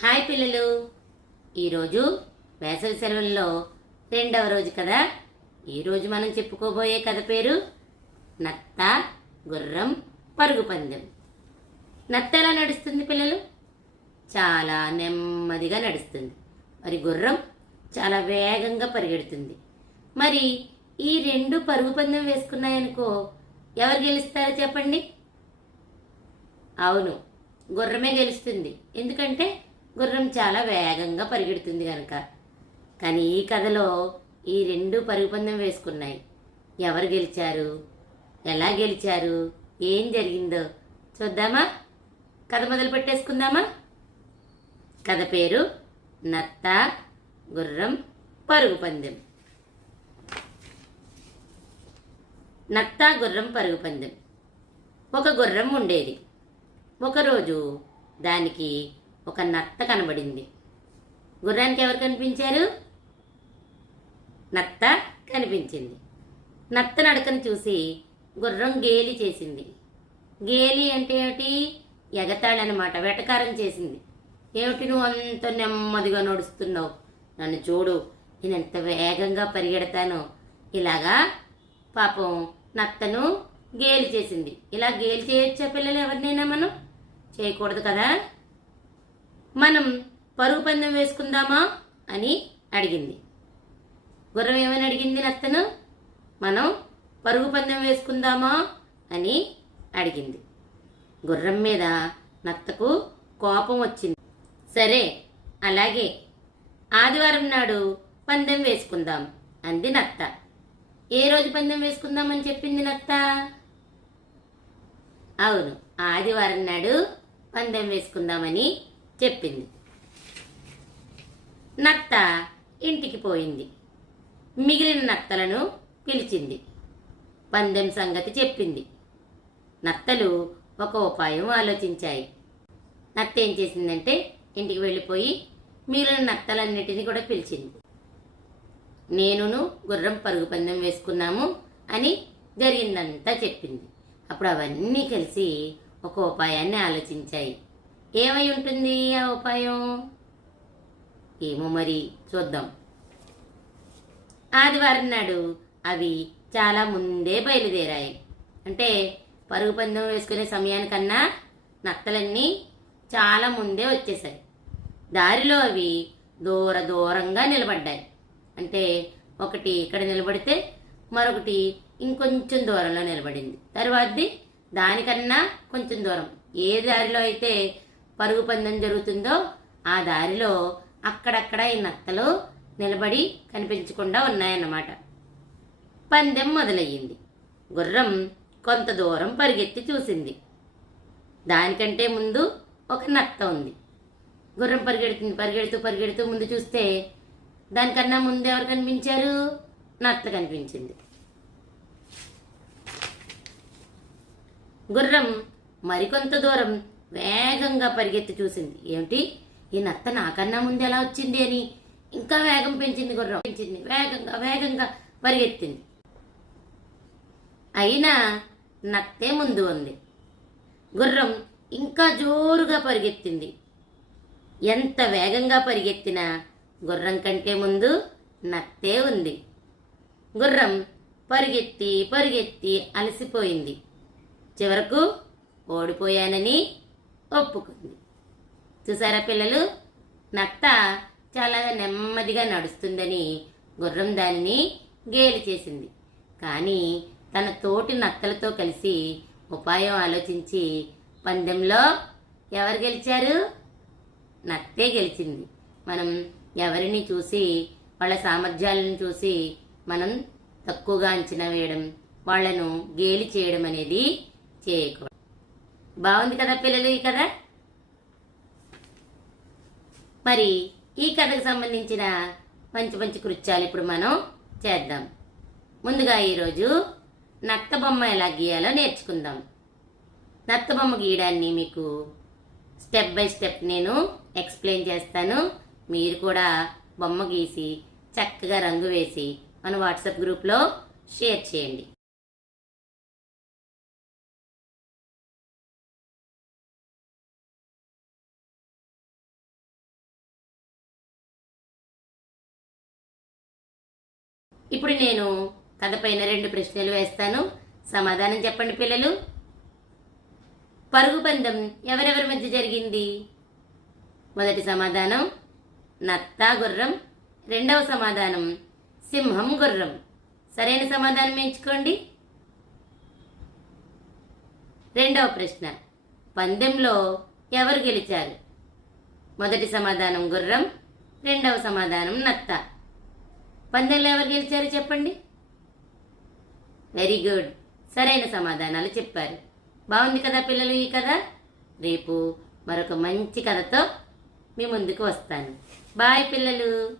Hi పిల్లలు, ఈరోజు వేసవి సెలవుల్లో రెండవ రోజు కదా. ఈరోజు మనం చెప్పుకోబోయే కథ పేరు నత్త గుర్రం పరుగు పందెం. నత్త ఎలా నడుస్తుంది పిల్లలు? చాలా నెమ్మదిగా నడుస్తుంది. మరి గుర్రం చాలా వేగంగా పరిగెడుతుంది. మరి ఈ రెండు పరుగు పందెం వేసుకున్నాయనుకో, ఎవరు గెలుస్తారో చెప్పండి. అవును, గుర్రమే గెలుస్తుంది. ఎందుకంటే గుర్రం చాలా వేగంగా పరిగెడుతుంది కనుక. కానీ ఈ కథలో ఈ రెండు పరుగు పందెం వేసుకున్నాయి. ఎవరు గెలిచారు, ఎలా గెలిచారు, ఏం జరిగిందో చూద్దామా? కథ మొదలు పెట్టేసుకుందామా? కథ పేరు నత్త గుర్రం పరుగు పందెం. నత్త గుర్రం పరుగు పందెం. ఒక గుర్రం ఉండేది. ఒకరోజు దానికి ఒక నత్త కనబడింది. గుర్రానికి ఎవరు కనిపించారు? నత్త కనిపించింది. నత్త నడకను చూసి గుర్రం గేలి చేసింది. గేలి అంటే ఏమిటి? ఎగతాళనమాట, వెటకారం చేసింది. ఏమిటి నువ్వు అంత నెమ్మదిగా నడుస్తున్నావు? నన్ను చూడు, నేను ఎంత వేగంగా పరిగెడతానో. ఇలాగా పాపం నత్తను గేలి చేసింది. ఇలా గేలి చేయొచ్చా పిల్లలు? ఎవరినైనా మనం చేయకూడదు కదా. మనం పరుగు పందెం వేసుకుందామా అని అడిగింది. గుర్రం ఏమని అడిగింది నత్తను? మనం పరుగు పందెం వేసుకుందామా అని అడిగింది. గుర్రం మీద నత్తకు కోపం వచ్చింది. సరే, అలాగే ఆదివారం నాడు పందెం వేసుకుందాం అంది నత్త. ఏ రోజు పందెం వేసుకుందామని చెప్పింది నత్త? అవును, ఆదివారం నాడు పందెం వేసుకుందామని చెప్పింది. నత్త ఇంటికి పోయింది. మిగిలిన నత్తలను పిలిచింది. పందెం సంగతి చెప్పింది. నత్తలు ఒక ఉపాయం ఆలోచించాయి. నత్త ఏం చేసిందంటే ఇంటికి వెళ్ళిపోయి మిగిలిన నత్తలన్నిటినీ కూడా పిలిచింది. నేనును గుర్రం పరుగు పందెం వేసుకున్నాము అని జరిగిందంతా చెప్పింది. అప్పుడు అవన్నీ కలిసి ఒక ఉపాయాన్ని ఆలోచించాయి. ఏమై ఉంటుంది ఆ ఉపాయం? ఏమో మరి చూద్దాం. ఆదివారం నాడు అవి చాలా ముందే బయలుదేరాయి. అంటే పరుగు పందెం వేసుకునే సమయానికన్నా నత్తలన్నీ చాలా ముందే వచ్చేసాయి. దారిలో అవి దూరంగా నిలబడ్డాయి. అంటే ఒకటి ఇక్కడ నిలబడితే మరొకటి ఇంకొంచెం దూరంలో నిలబడింది. తర్వాతది దానికన్నా కొంచెం దూరం. ఏ దారిలో అయితే పరుగు పందెం జరుగుతుందో ఆ దారిలో అక్కడక్కడ ఈ నత్తలు నిలబడి కనిపించకుండా ఉన్నాయన్నమాట. పందెం మొదలయ్యింది. గుర్రం కొంత దూరం పరిగెత్తి చూసింది. దానికంటే ముందు ఒక నత్త ఉంది. గుర్రం పరిగెడుతూ ముందు చూస్తే దానికన్నా ముందు ఎవరు కనిపించారు? నత్త కనిపించింది. గుర్రం మరికొంత దూరం వేగంగా పరిగెత్తి చూసింది. ఏమిటి, ఈ నత్త నాకన్నా ముందు ఎలా వచ్చింది అని ఇంకా వేగం పెంచింది. గుర్రం వేగంగా పరిగెత్తింది. అయినా నత్తే ముందు ఉంది. గుర్రం ఇంకా జోరుగా పరిగెత్తింది. ఎంత వేగంగా పరిగెత్తినా గుర్రం కంటే ముందు నత్తే ఉంది. గుర్రం పరిగెత్తి అలసిపోయింది. చివరకు ఓడిపోయానని ఒప్పుకుంది. చూసారా పిల్లలు, నత్త చాలా నెమ్మదిగా నడుస్తుందని గుర్రం దానిని గేలి చేసింది. కానీ తన తోటి నత్తలతో కలిసి ఉపాయం ఆలోచించి పందెంలో ఎవరు గెలిచారు? నత్తే గెలిచింది. మనం ఎవరిని చూసి, వాళ్ళ సామర్థ్యాలను చూసి మనం తక్కువగా అంచనా వేయడం, వాళ్లను గేలి చేయడం అనేది చేయకూడదు. బాగుంది కదా పిల్లలు ఈ కథ? మరి ఈ కథకు సంబంధించిన మంచి కృత్యాలు ఇప్పుడు మనం చేద్దాం. ముందుగా ఈరోజు నత్త బొమ్మ ఎలా గీయాలో నేర్చుకుందాం. నత్త బొమ్మ గీయడాన్ని మీకు స్టెప్ బై స్టెప్ నేను ఎక్స్ప్లెయిన్ చేస్తాను. మీరు కూడా బొమ్మ గీసి చక్కగా రంగు వేసి మన వాట్సాప్ గ్రూప్లో షేర్ చేయండి. ఇప్పుడు నేను కథ పైన 2 ప్రశ్నలు వేస్తాను, సమాధానం చెప్పండి పిల్లలు. పరుగు పందెం ఎవరెవరి మధ్య జరిగింది? మొదటి సమాధానం నత్త గుర్రం, రెండవ సమాధానం సింహం గుర్రం. సరైన సమాధానం ఎంచుకోండి. రెండవ ప్రశ్న, పందెంలో ఎవరు గెలిచారు? మొదటి సమాధానం గుర్రం, రెండవ సమాధానం నత్త. పందెంలో ఎవరు గెలిచారు చెప్పండి. వెరీ గుడ్, సరైన సమాధానాలు చెప్పారు. బాగుంది కదా పిల్లలు ఈ కథ. రేపు మరొక మంచి కథతో మీ ముందుకు వస్తాను. బాయ్ పిల్లలు.